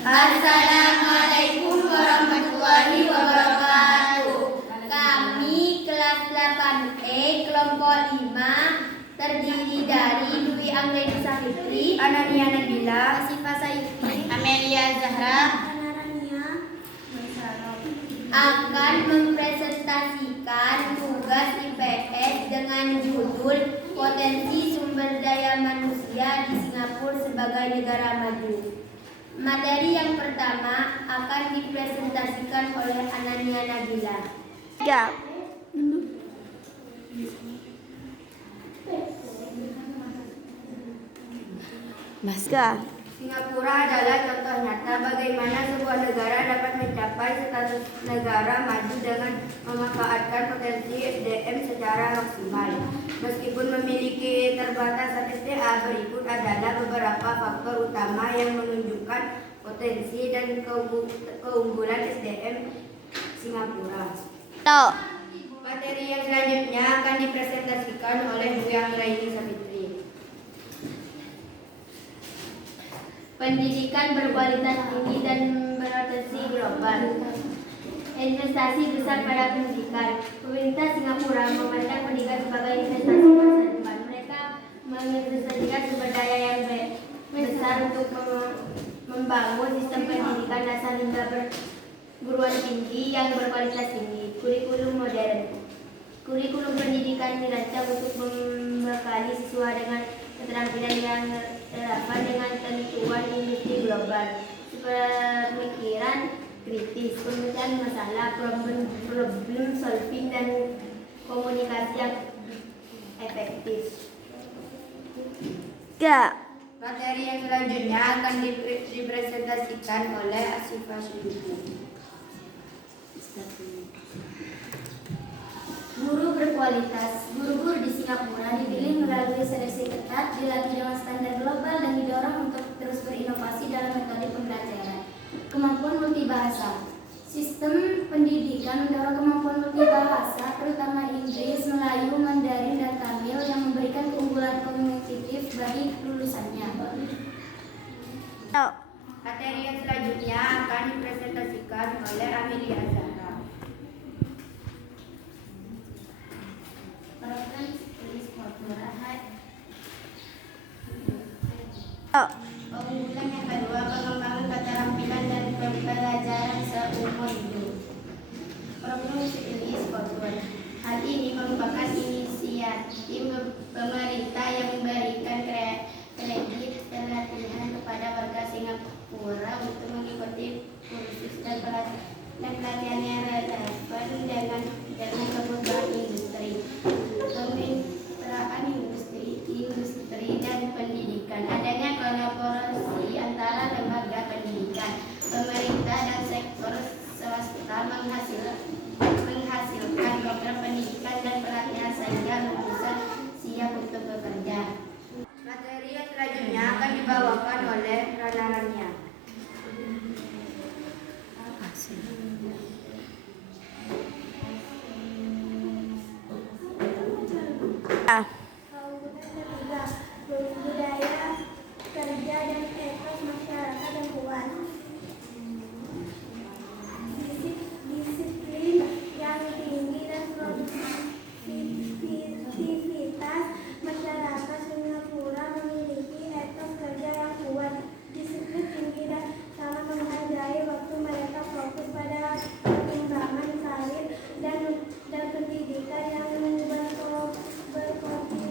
Assalamualaikum warahmatullahi wabarakatuh. Kami kelas 8E kelompok 5 terdiri dari Dwi Anggreni Safitri, Anania Nabila, Asifah Sayuti, Amelia Zahra akan mempresentasikan tugas IPS dengan judul Potensi Sumber Daya Manusia di Singapura sebagai Negara Maju. Materi yang pertama akan dipresentasikan oleh Anania Nabila. Ya. Singapura adalah contoh nyata bagaimana sebuah negara dapat mencapai status negara maju dengan memanfaatkan potensi SDM secara maksimal. Meskipun memiliki keterbatasan SDA, berikut adalah beberapa faktor utama yang menunjukkan potensi dan keunggulan SDM Singapura. Materi yang selanjutnya akan dipresentasikan oleh Dwi Anggreni Safitri. Pendidikan berkualitas tinggi dan berorientasi global. Investasi besar pada pendidikan. Pemerintah Singapura memandang pendidikan sebagai investasi masa depan. Mereka menginvestasikan sumber daya yang besar untuk membangun sistem pendidikan dasar hingga perguruan tinggi yang berkualitas tinggi. Kurikulum modern. Kurikulum pendidikan dirancang untuk membekali siswa dengan keterampilan yang relevan dengan kebutuhan industri global, pemikiran kritis, pemecahan masalah, problem solving, dan komunikasi yang efektif. Materi yang selanjutnya akan dipresentasikan oleh Asifah Sayuti. Guru berkualitas. Guru-guru di Singapura dipilih melalui seleksi ketat, dilatih dengan standar global, dan didorong untuk terus berinovasi dalam metode pembelajaran. Kemampuan multibahasa. Sistem pendidikan mendorong kemampuan multibahasa, terutama Inggris, Melayu, Mandarin, dan Tamil, yang memberikan keunggulan kognitif bagi lulusannya. Materi yang selanjutnya akan dipresentasikan oleh Amelia Zahra. Keunggulan yang kedua, pengembangan keterampilan dan pembelajaran seumur hidup. Program Studi Scotland. Hal ini merupakan inisiatif pemerintah yang memberikan kredit pelatihan kepada warga Singapura untuk mengikuti kursus dan pelatihan yang relevan dengan kebutuhan industri, kemitraan industri dan pendidikan. Adanya kolaborasi antara lembaga pendidikan, pemerintah, dan sektor swasta menghasilkan program pendidikan dan pelatihan sehingga lulusan siap untuk bekerja. Materi yang selanjutnya akan dibawakan oleh Rana Rania. Budaya kerja dan etos masyarakat yang kuat. Disiplin yang tinggi dan produktivitas. Masyarakat Singapura memiliki etos kerja yang kuat, disiplin tinggi, dan sangat menghargai waktu. Mereka fokus pada perkembangan karir dan pendidikan yang berkompetisi.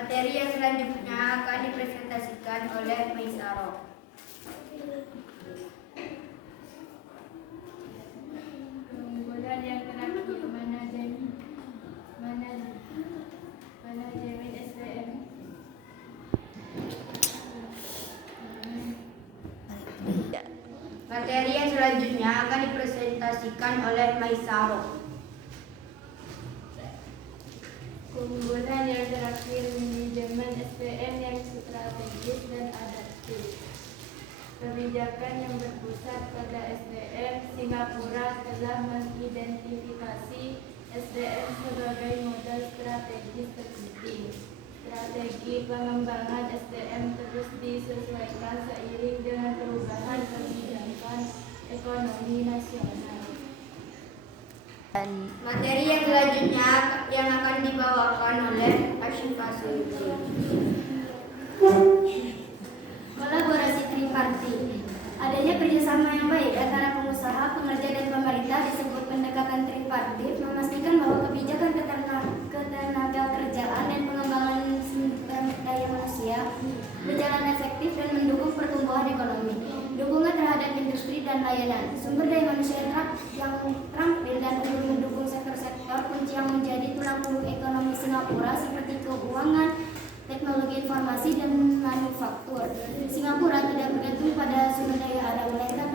Materi yang selanjutnya akan dipresentasikan oleh Maisaro. Keunggulan yang terakhir, manajemen SDM. Materi yang selanjutnya akan dipresentasikan oleh Maisaro. Keunggulan yang terakhir, manajemen SDM yang strategis dan adaptif. Kebijakan yang berpusat pada SDM, Singapura telah mengidentifikasi SDM sebagai modal strategis terpenting. Strategi pengembangan SDM terus disesuaikan seiring dengan perubahan kebijakan ekonomi nasional. Materi yang selanjutnya yang akan dibawakan oleh Ashifa Suyuti. Kolaborasi tripartit. Adanya kerjasama yang baik antara pengusaha, pekerja, dan pemerintah disebut pendekatan tripartit, memastikan bahwa kebijakan ketenagakerjaan dan pengembangan sumber daya manusia berjalan efektif dan mendukung pertumbuhan ekonomi. Dukungan terhadap industri dan layanan, sumber daya manusia yang terampil dan unggul mendukung sektor-sektor kunci yang menjadi tulang punggung ekonomi Singapura seperti keuangan, teknologi informasi, dan manufaktur. Singapura tidak bergantung pada sumber daya alam, melainkan